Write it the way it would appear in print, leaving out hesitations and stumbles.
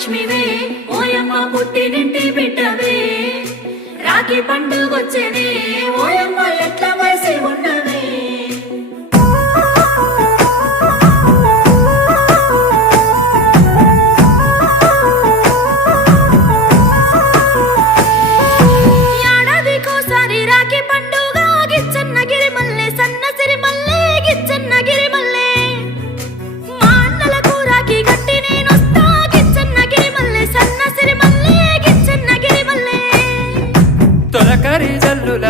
లక్ష్మివే ఓయమ్మ పుట్టినింటి బిడ్డవే రాఖీ పండుగొచ్చెనే ఓయమ్మ ఎట్ల వయసి ఉన్నవే ఏడాదికోసారి రాఖీ పండుగ గిచ్చన్నగిరి మల్లె సన్నసిరి మల్లె గిచ్చన్నగిరి మల్లె మా అన్నలకు రాఖీ గట్టి నేనొస్తా గిచ్చన్నగిరి మల్లె సన్నసిరి మల్లె గిచ్చన్నగిరి మల్లె తొలకరి జల్లుల